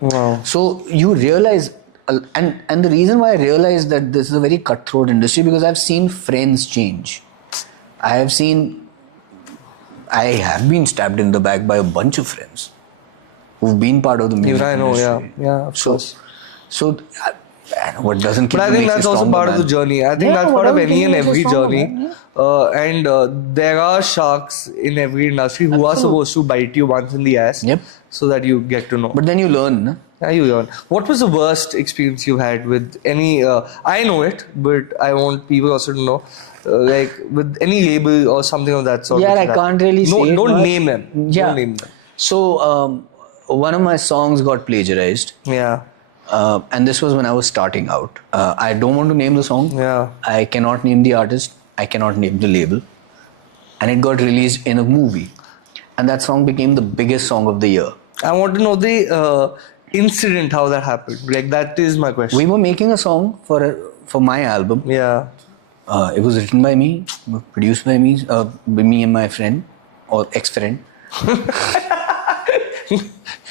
Wow. So you realize, and the reason why I realized that this is a very cutthroat industry, because I've seen friends change. I have been stabbed in the back by a bunch of friends who've been part of the music Even I know, industry. yeah, of course. So, what doesn't kill But I you think makes that's you also stronger, part of man. the journey. I think Yeah, that's what part of doesn't any kill and you makes you every stronger, journey. man. Yeah. And there are sharks in every industry who are supposed to bite you once in the ass, Yep. so that you get to know. But then you learn, na? Yeah, you learn. What was the worst experience you had with any? I know it, but I want people also to know, like with any label or something of that sort. Yeah, which I has happened. can't really No, say it don't much. name them. Yeah. Don't name them. So, one of my songs got plagiarized. Yeah. And this was when I was starting out. I don't want to name the song. Yeah. I cannot name the artist. I cannot name the label. And it got released in a movie. And that song became the biggest song of the year. I want to know the incident, how that happened. Like, that is my question. We were making a song for my album. Yeah. It was written by me, produced by me and my friend, or ex-friend.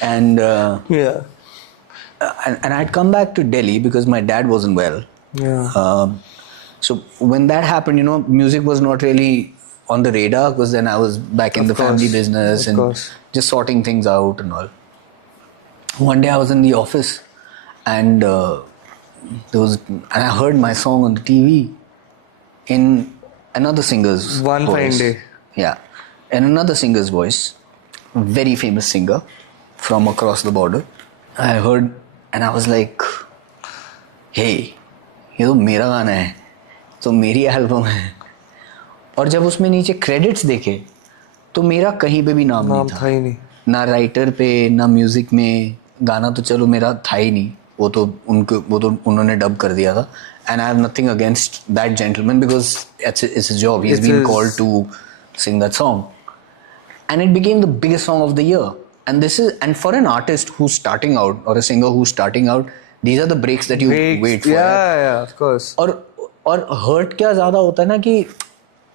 And Yeah. and I'd come back to Delhi because my dad wasn't well. Yeah. So when that happened, music was not really on the radar, because then I was back in the family business Of and course. just sorting things out and all. One day I was in the office and I heard my song on the TV in another singer's One voice. fine day. Yeah, in another singer's voice, a very famous singer from across the border. I heard and I was like, hey, ये तो मेरा गाना है, तो मेरी album है. और जब उसमें नीचे क्रेडिट्स देखे तो मेरा कहीं पे भी नाम नहीं था. था ही नहीं. ना राइटर पे, ना म्यूजिक में. गाना तो चलो मेरा था ही नहीं, वो तो उन्होंने डब कर दिया था. And I have nothing against that gentleman, because it's his job. He's been called to sing that song. And it became the biggest song of the year. And for an artist who's starting out, or a singer who's starting out, these are the breaks that you wait for. Yeah, of course. और hurt क्या ज़्यादा होता है ना कि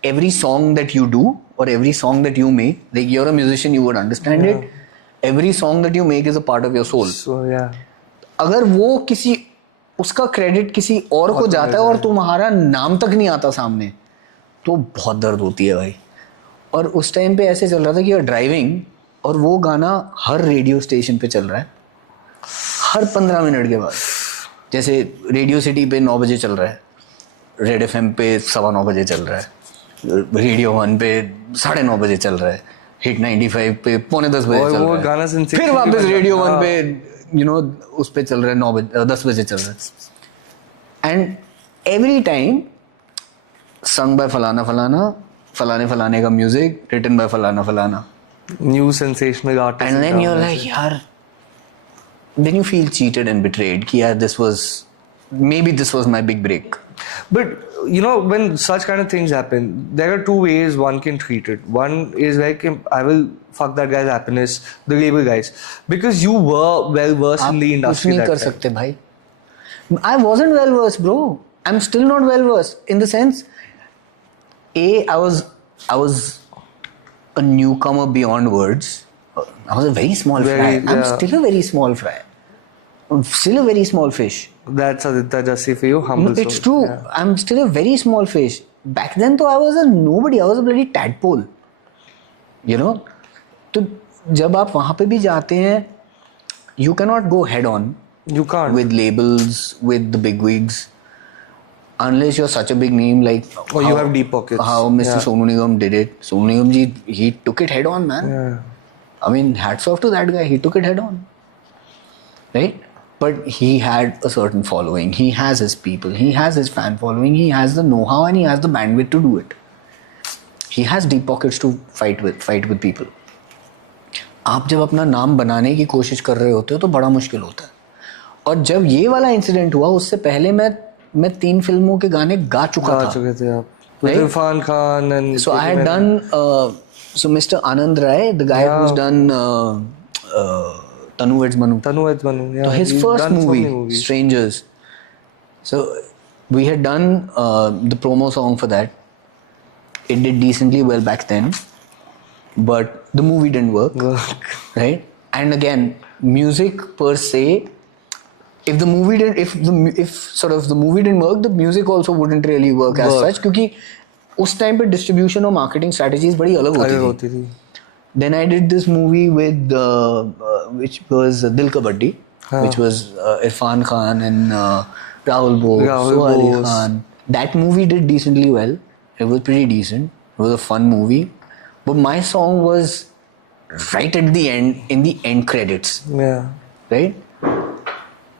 every song that you do or every song that you make, like you're a musician, you would understand it. Every song that you make is a part of your soul. So yeah. अगर वो उसका credit किसी और को जाता है और तुम्हारा नाम तक नहीं आता सामने, तो बहुत दर्द होती है भाई. और उस टाइम पे ऐसे चल रहा था कि you're ड्राइविंग और वो गाना हर रेडियो स्टेशन पे चल रहा है हर 15 मिनट के बाद. जैसे रेडियो सिटी पे 9 बजे चल रहा है, रेड FM पे 9:15 बजे चल रहा है, रेडियो 1 पे 9:30 बजे चल रहा है, हिट 95 पे 9:45 बजे चल रहा है, फिर वापस रेडियो 1 पे उस पे चल रहा है 10 बजे चल रहा है. And every time sung by फलाना फलाना, फलाने का म्यूजिक, रिटन बाय फलाना फलाना. New sensational artist. And then you're like, yaar, then you feel cheated and betrayed. Ki yaar, maybe this was my big break. But when such kind of things happen, there are two ways one can treat it. One is like, I will fuck that guy's happiness, the label guys, because you were well versed in the industry. आप कुछ नहीं कर सकते भाई. I wasn't well versed, bro. I'm still not well versed, in the sense, I was a newcomer beyond words. I was a very small fry. I'm still a very small fry. I'm still a very small fish. That's Aditya Jassi for you, humble. It's true. Yeah. I'm still a very small fish. Back then, though, I was a nobody. I was a bloody tadpole. तो जब आप वहाँ पे भी जाते हैं, you cannot go head on. You can't. With labels, with the bigwigs. Unless you're such a big name, like or you have deep pockets. How Mr. Sonu Nigam did it. Sonu Nigam ji, he took it head on, man. Yeah. I mean, hats off to that guy. He took it head on, right? But he had a certain following. He has his people. He has his fan following. He has the know-how and he has the bandwidth to do it. He has deep pockets to fight with people. आप जब अपना नाम बनाने की कोशिश कर रहे होते हो तो बड़ा मुश्किल होता है. और जब ये वाला इंसिडेंट हुआ, उससे पहले मैं 3 फिल्मों के गाने गा चुका थे आप. With Irfan Khan and so I had done so Mr. Anand Rai, the guy who's done Tanu Weds Manu. Yeah. So his first movie, Strangers. So we had done the promo song for that. It did decently well back then, but the movie didn't work, right? And again, music per se, if the movie didn't, if sort of the movie didn't work, the music also wouldn't really work as such, क्योंकि उस time पे distribution और marketing strategies बड़ी अलग होती थी. Then I did this movie with which was Dil Ka Baddi, which was Irfan Khan and Rahul Bose, Sohail Ali Khan. That movie did decently well. It was pretty decent. It was a fun movie. But my song was right at the end, in the end credits. Yeah. Right?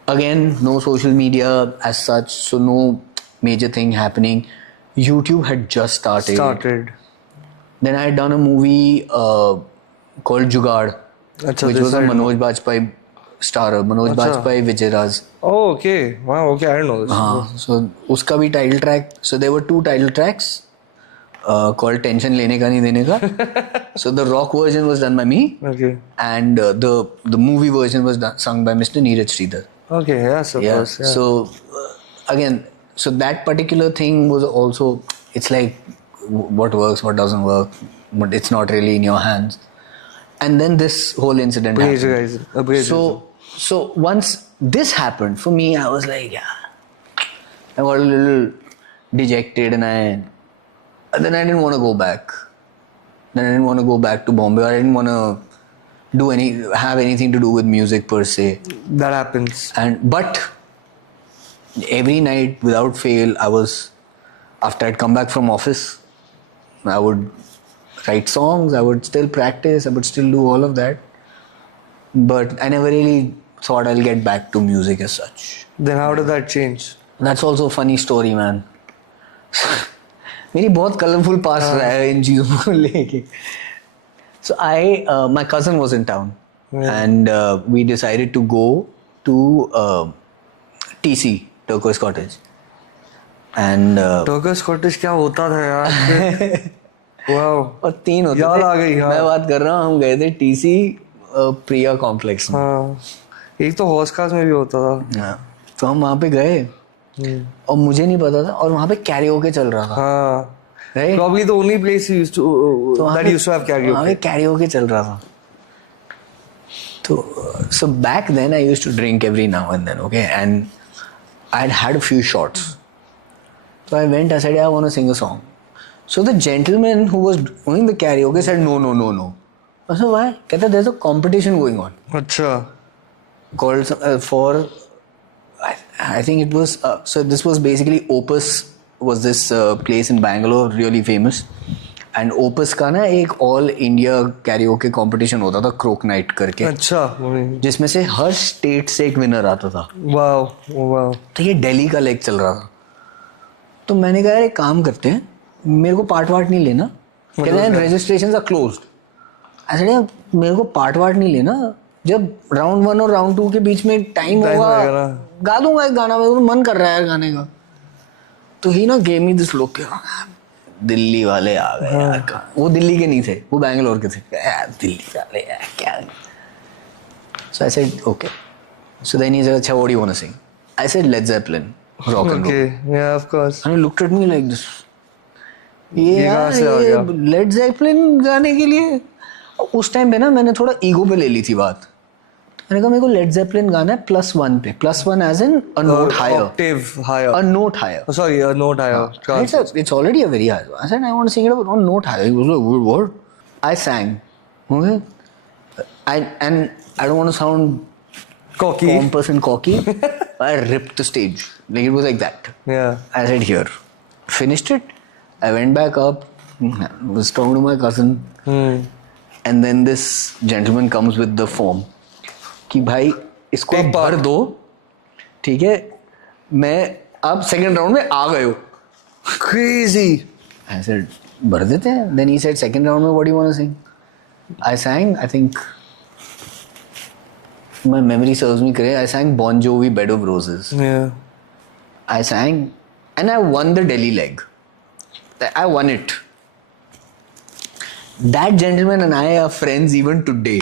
Again, no social media as such, so no major thing happening. YouTube had just started. Then I had done a movie called Jugaad, which was a Manoj Bajpayee starrer, Manoj Bajpayee, Vijay Raj. Oh, okay. Wow, okay, I didn't know this. So uska bhi title track. So there were 2 title tracks called Tension Lene Ka Nahi Dene Ka. So the rock version was done by me. Okay. And the movie version was sung by Mr. Neeraj Sridhar. Okay, yes, of course. Yeah. So again, so that particular thing was also, it's like what works, what doesn't work, but it's not really in your hands. And then this whole incident happened. So once this happened, for me, I was like, I got a little dejected, and then I didn't want to go back. Then I didn't want to go back to Bombay, or I didn't want to have anything to do with music per se. That happens. But every night, without fail, after I'd come back from office, I would write songs, I would still practice, I would still do all of that. But I never really thought I'll get back to music as such. Then how did that change? That's also a funny story, man. मेरी बहुत colourful पास रहा है इन चीज़ों को लेके. So my cousin was in town, and we decided to go to TC, Turquoise Cottage. And Turquoise Cottage क्या होता था यार? Wow. और 3 होते थे. याद आ गई. मैं बात कर रहा हूँ, हम गए थे TC प्रिया कॉम्प्लेक्स में. हाँ. एक तो हॉर्स कार्स में भी होता था. तो हम वहाँ पे गए, और मुझे नहीं पता था, और वहाँ पे कैरियोके चल रहा था. हाँ. Right? Probably the only place that used to have karaoke. वहाँ पे कैरियोके चल रहा था. So back then I used to drink every now and then, okay, and I had a few shots. So I went, I said, I want to sing a song. So the gentleman who was doing the karaoke said, no. I said, why? कहता, there's a competition going on. अच्छा. Called for, I think it was, so this was basically Opus, was this place in Bangalore, really famous. And Opus का ना एक all India karaoke competition होता था, crook night करके. अच्छा. जिसमें से हर स्टेट से एक विनर आता था. वाव. तो ये दिल्ली का लेग चल रहा था. तो मैंने कहा, एक काम करते हैं, मेरे को पार्ट वार्ट नहीं लेना. कहते हैं रजिस्ट्रेशंस आर क्लोज्ड. ऐसे नहीं, मेरे को पार्ट वार्ट नहीं लेना. जब राउंड 1 और राउंड 2 के बीच में टाइम होगा, गा दूंगा एक गाना, मेरे को मन कर रहा है गाने का. तो ही ना game me this look, Delhi वाले आ गए यार. वो दिल्ली के नहीं थे, वो बैंगलोर के थे. दिल्ली वाले यार क्या. So I said, okay. So then he said, अच्छा, what do you want to sing? I said, Led Zeppelin, rock and roll. Okay, yeah, of course. And he looked at me like this. ये Led Zeppelin गाने के लिए. उस time पे ना मैंने थोड़ा ईगो पे ले ली थी बात. मैंने कहा, मेरे को Led Zeppelin गाना है +1 पे. +1 as in a note higher. Octave higher. A note higher. Oh, sorry, a note higher. It's already a very high. I said, I want to sing it on note higher. He was like, what? I sang. Okay? And I don't want to sound cocky. Pompous and cocky. I ripped the stage. Like, it was like that. Yeah. I said, here. Finished it. I went back up. Was talking to my cousin. And then this gentleman comes with the form. कि भाई इसको भर दो, ठीक है, मैं अब second round में आ गए हो. Crazy. I said, भर देते हैं. Then he said, second round में what do you want to sing? I sang, I think my memory serves me correct, I sang Bon Jovi, Bed of Roses. Yeah. I sang and I won the Delhi leg. I won it. That gentleman and I are friends even today.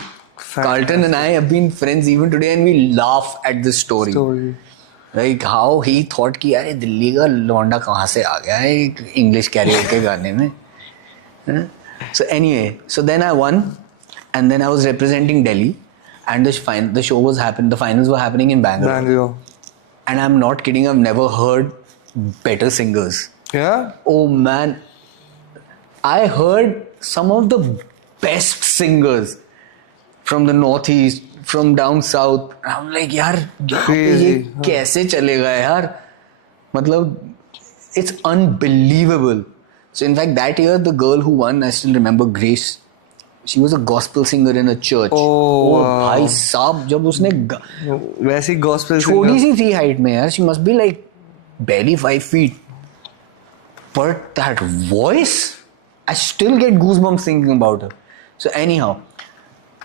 Carlton and I have been friends even today, and we laugh at this story. Like how he thought कि यार दिल्ली का लौंडा कहाँ से आ गया है English karaoke गाने में. So anyway, so then I won, and then I was representing Delhi, and the show was happening. The finals were happening in Bangalore. Bangalore. And I'm not kidding. I've never heard better singers. Yeah. Oh man, I heard some of the best singers from the northeast, from down south. I'm like, यार यहाँ पे ये कैसे चलेगा यार? मतलब, it's unbelievable. So in fact, that year the girl who won, I still remember, Grace. She was a gospel singer in a church. Oh, wow. भाई साहब, जब उसने वैसी gospel छोटी singer. सी थी हाइट में यार. She must be like barely 5 feet. But that voice, I still get goosebumps thinking about her. So anyhow,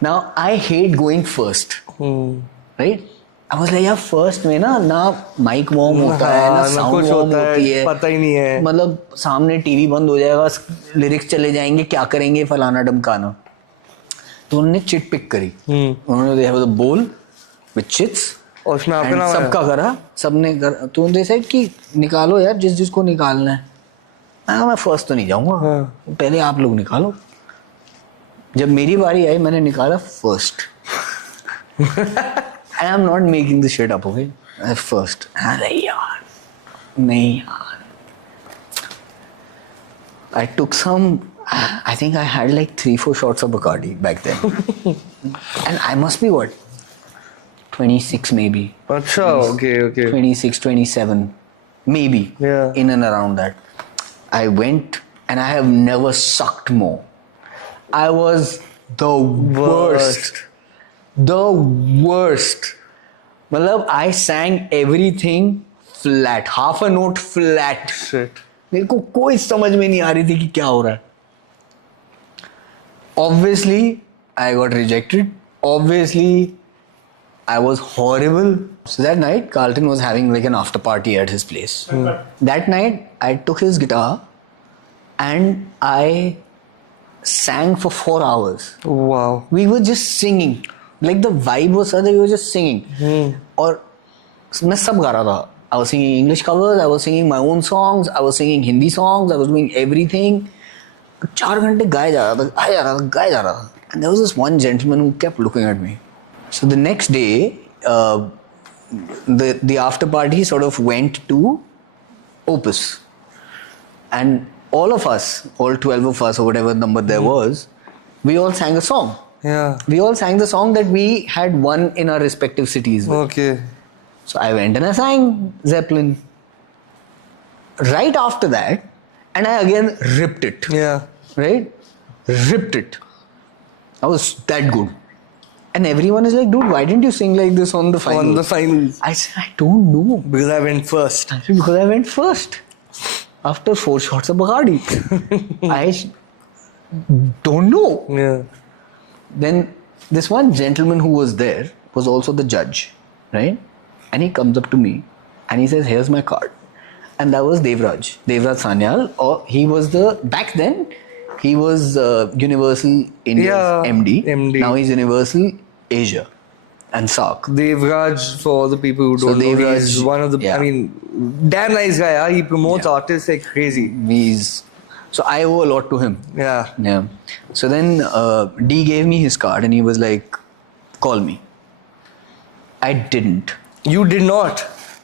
now I hate going first. Right? I was like, यार first में ना mic warm होता है, ना sound warm होती है, पता ही नहीं है. मतलब सामने टीवी बंद हो जाएगा, लिरिक्स चले जाएंगे, क्या करेंगे, फलाना डमकाना. तो उन्होंने चिट पिक करी. उन्होंने they have the bowl with chits. और उसमें आपका नाम सबका करा, सबने करा. तो उन्होंने said कि निकालो यार जिसको निकालना है. मैं फर्स्ट तो नहीं जाऊंगा, पहले आप लोग निकालो. जब मेरी बारी आई, मैंने निकाला first. I am not making this shit up, okay? First. अरे यार, नहीं यार. I took some. I think I had like 3-4 shots of Bacardi back then, and I must be what, 26 maybe. अच्छा, okay. 26, 27, maybe. Yeah. In and around that. I went and I have never sucked more. I was the worst. The worst. मतलब I sang everything flat. Half a note flat. Shit. मेरे को कोई समझ में नहीं आ रही थी कि क्या हो रहा है. Obviously, I got rejected. Obviously, I was horrible. So that night, Carlton was having like an after party at his place. That night, I took his guitar and I sang for 4 hours. Wow. We were just singing. Like the vibe was such that we were just singing. और मैं सब गा रहा था. I was singing English covers, I was singing my own songs, I was singing Hindi songs, I was doing everything. 4 घंटे गाया जा रहा था. And there was this one gentleman who kept looking at me. So the next day, the after party sort of went to Opus. And all of us, all 12 of us or whatever number there was, we all sang a song. Yeah. We all sang the song that we had won in our respective cities with. Okay. So I went and I sang Zeppelin. Right after that, and I again ripped it. Yeah. Right? Ripped it. I was that good. And everyone is like, dude, why didn't you sing like this on the finals? On the finals. I said, I don't know. Because I went first. I said, because I went first. After 4 shots of Bacardi. I don't know. Yeah. Then this one gentleman who was there was also the judge, right? And he comes up to me and he says, here's my card. And that was Devraj Sanyal. Or he was back then, he was Universal India's MD. Now he's Universal Asia and SARC. Devraj, for all the people who don't know, he's one of the, yeah. I mean, damn nice guy. Huh? He promotes artists like crazy. So I owe a lot to him. Yeah. So then D gave me his card and he was like, call me. I didn't. You did not.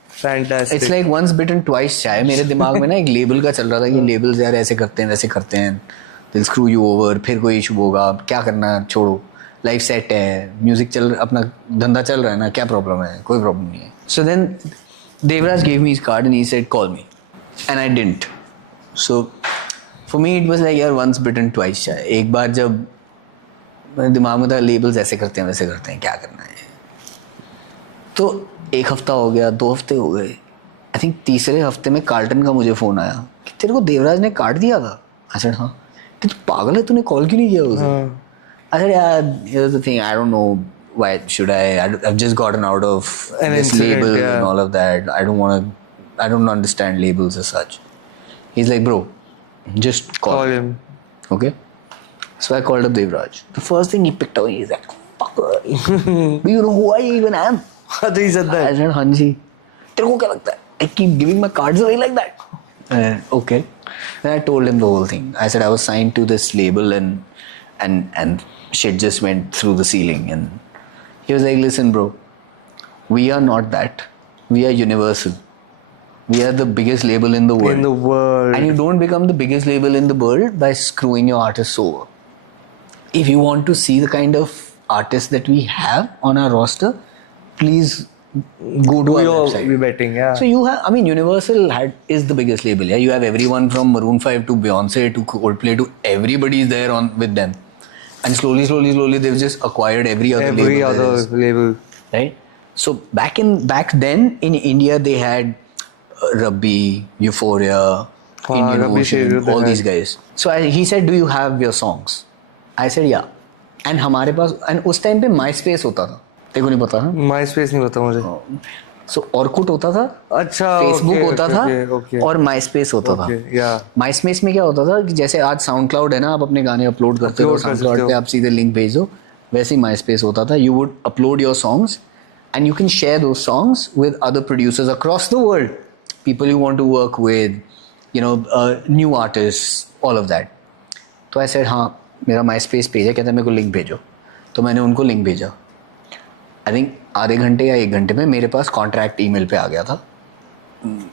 Fantastic. It's like once bitten twice shy. मेरे दिमाग में ना एक label का चल रहा था कि लेबल्स यार ऐसे करते हैं वैसे करते हैं. They'll screw you over. फिर कोई इशू होगा. क्या करना, छोड़ो. लाइफ सेट है, म्यूजिक चल, अपना धंधा चल रहा है ना, क्या प्रॉब्लम है, कोई प्रॉब्लम नहीं है. So then Devraj gave me his card and he said call me, and I didn't. So for me it was like यार once bitten twice shy. एक बार जब मेरे दिमाग में था लेबल्स ऐसे करते हैं वैसे करते हैं, क्या करना है. तो 1 हफ्ता हो गया, 2 हफ्ते हो गए. आई थिंक तीसरे हफ्ते में कार्ल्टन का मुझे फोन आया कि तेरे को देवराज ने कार्ड दिया था. आई सेड हाँ. कि तू पागल है, तूने कॉल क्यों नहीं किया उसे. I said, yeah, here's the thing. I don't know why should I. I've just gotten out of this label and all of that. I don't understand labels as such. He's like, bro, just call him. Okay. So I called up Devraj. The first thing he picked up, he's like, fucker. Do you know who I even am? He said that. I said, Hanji. तेरे को क्या लगता है? I keep giving my cards away like that. Okay. Then I told him the whole thing. I said I was signed to this label and shit just went through the ceiling. And He was like, listen, bro, we are not that. We are universal. We are the biggest label in the world. In the world. And you don't become the biggest label in the world by screwing your artists over. If you want to see the kind of artists that we have on our roster, please go to our website. We're betting, yeah. So you have, I mean, Universal is the biggest label. Yeah, you have everyone from Maroon 5 to Beyonce to Coldplay to everybody is there on with them. And slowly, they've just acquired every other label. Every other label. Right? So back then in India, they had Rabbi, Euphoria, Indian Rabbi Ocean, Share, all these guys. So he said, do you have your songs? I said, yeah. And हमारे पास, and उस time पे MySpace होता था. तेरे को नहीं पता ना? MySpace नहीं पता मुझे. So Orkut होता था. अच्छा. Facebook होता था. Okay. और MySpace होता था. Yeah. MySpace में क्या होता था कि जैसे आज SoundCloud है ना, आप अपने गाने अपलोड करते हो SoundCloud पे, आप सीधे लिंक भेज दो. वैसे ही MySpace होता था. You would upload your songs and you can share those songs with other producers across the world. People you want to work with, you know, new artists, all of that. तो I said, हाँ, मेरा MySpace page है, कहता है मेरे को link भेजो. तो मैंने उनको लिंक भेजा. आई थिंक आधे घंटे या 1 घंटे में मेरे पास कॉन्ट्रैक्ट ईमेल पे आ गया था.